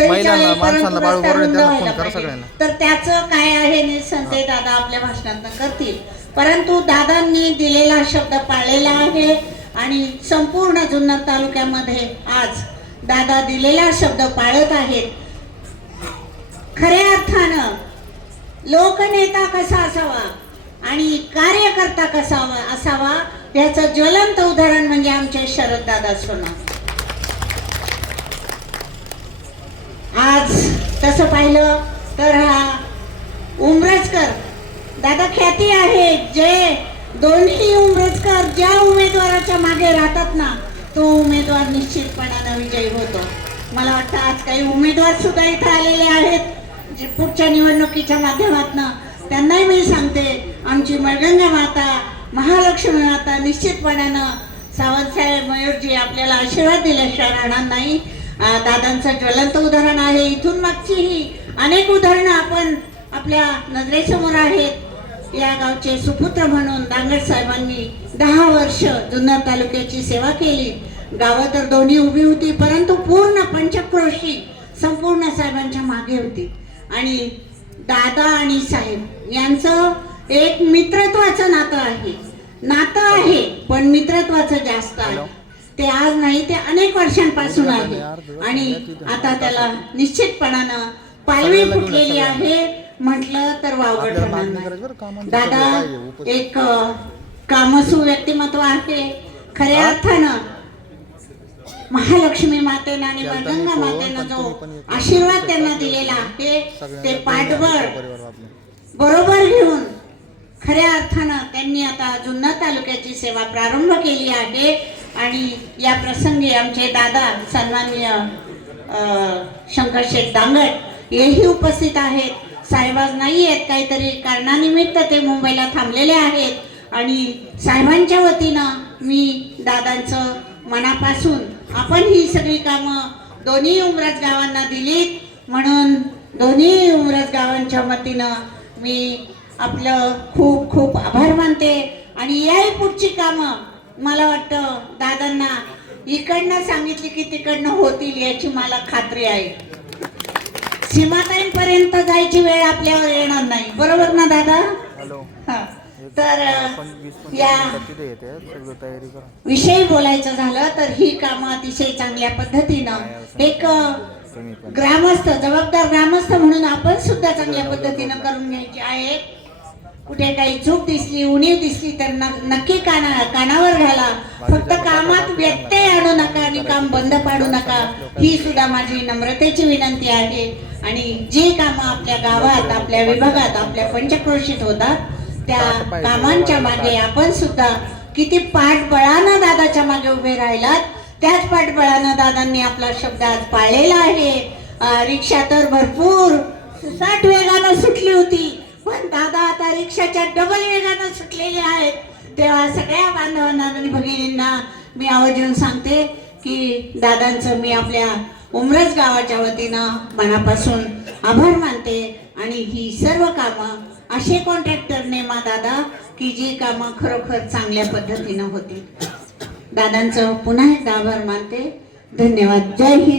महिलांना माणसांना बाळू पुरस्कार त्यांना रुंद फोन व्हायला करा पाहिजे. सगळ्यांना. तर त्याचं काय आहे निसंशय दादा आपल्या भाषणात करतील. परंतु दादांनी दिलेला शब्द पाळलेला आहे आणि संपूर्ण जुन्नर तालुक्यामध्ये आज दादा दिलेला शब्द पाळत आहेत. खऱ्या अर्थानं लोकनेता कसा असावा आणि कार्यकर्ता कसा असावा याचं ज्वलंत उदाहरण म्हणजे आमचे शरद दादा सोनवणे. आज तसं पाहिलं तर हा उमरजकर दादा ख्याती आहे, जे दोन्ही उमरजकर ज्या उमेदवाराच्या मागे राहतात ना तो उमेदवार निश्चितपणाने विजयी होतो. मला वाटतं आज काही उमेदवार सुद्धा इथे आलेले आहेत जे पुढच्या निवडणुकीच्या माध्यमातून. त्यांनाही मी सांगते आमची मळगंगा माता महालक्ष्मी माता निश्चितपणानं सावंतसाहेब मयूरजी आपल्याला आशीर्वाद दिल्याशिवाय राहणार नाही. दादांचं ज्वलंत उदाहरण आहे. इथून मागचीही अनेक उदाहरणं आपण आपल्या नजरेसमोर आहेत. या गावचे सुपुत्र म्हणून दांगड साहेबांनी 10 वर्ष जुन्नर तालुक्याची सेवा केली. गावं तर दोन्ही उभी होती परंतु पूर्ण पंचक्रोशी संपूर्ण साहेबांच्या मागे होती. आणि दादा आणि साहेब यांचं एक मित्रत्वाचं नातं आहे पण मित्रत्वाचं जास्त आहे. ते आज नाही ते अनेक वर्षांपासून आहे आणि आता त्याला निश्चितपणानं पालवी फुटलेली आहे म्हटलं तर वावगं ठरणार नाही. दादा एक कामसू व्यक्तिमत्व आहे. खऱ्या अर्थानं महालक्ष्मी मातेनं आणि गंगा मातेनं जो आशीर्वाद त्यांना दिलेला आहे ते पाठबळ बरोबर घेऊन खऱ्या अर्थानं त्यांनी आता जुन्नर तालुक्याची सेवा प्रारंभ केली आहे. आणि या प्रसंगी आमचे दादा सन्माननीय शंकरशेठ दांगड हेही उपस्थित आहेत. साहेब आज नाही आहेत, काहीतरी कारणानिमित्त ते मुंबईला थांबलेले आहेत आणि साहेबांच्या वतीनं मी दादांचं मनापासून आपण ही सगळी कामं दोन्ही उमरज गावांना दिलीत म्हणून दोन्ही उमरज गावांच्या वतीनं मी आपलं खूप खूप आभार मानते. आणि याही पुढची कामं मला वाटतं दादांना इकडनं सांगितली की तिकडनं होतील याची मला खात्री आहे. सीमाताईंपर्यंत जायची वेळ आपल्यावर येणार नाही, बरोबर ना दादा? हा. तर या विषयी बोलायचं झालं तर ही कामं अतिशय चांगल्या पद्धतीनं एक ग्रामस्थ जबाबदार ग्रामस्थ म्हणून आपण सुद्धा चांगल्या पद्धतीनं करून घ्यायची आहे. कुठे काही चूक दिसली उणीव दिसली तर नक्की कानावर घाला. फक्त कामात व्यत्यय आणू नका आणि काम बंद पाडू नका ही सुद्धा माझी नम्रतेची विनंती आहे. आणि जी कामं आपल्या गावात आपल्या विभागात आपल्या पंचक्रोशीत होतात त्या कामांच्या मागे आपण सुद्धा किती पाठबळानं दादाच्या मागे उभे राहिलात त्याच पाठबळानं दादांनी आपला शब्द आज पाळलेला आहे. रिक्षा तर भरपूर 60 वेगानं सुटली होती पण दादा आता रिक्षाच्या डबल वेगानं सुटलेले आहेत. तेव्हा सगळ्या बांधवांना आणि भगिनींना मी आवर्जून सांगते की दादांचं मी आपल्या उमरज गावाच्या वतीनं मनापासून आभार मानते. आणि ही सर्व कामं असे कॉन्ट्रॅक्टर नेमा दादा की जी कामं खरोखर चांगल्या पद्धतीनं होतील. दादांचं पुन्हा एकदा आभार मानते. धन्यवाद. जय हिंद.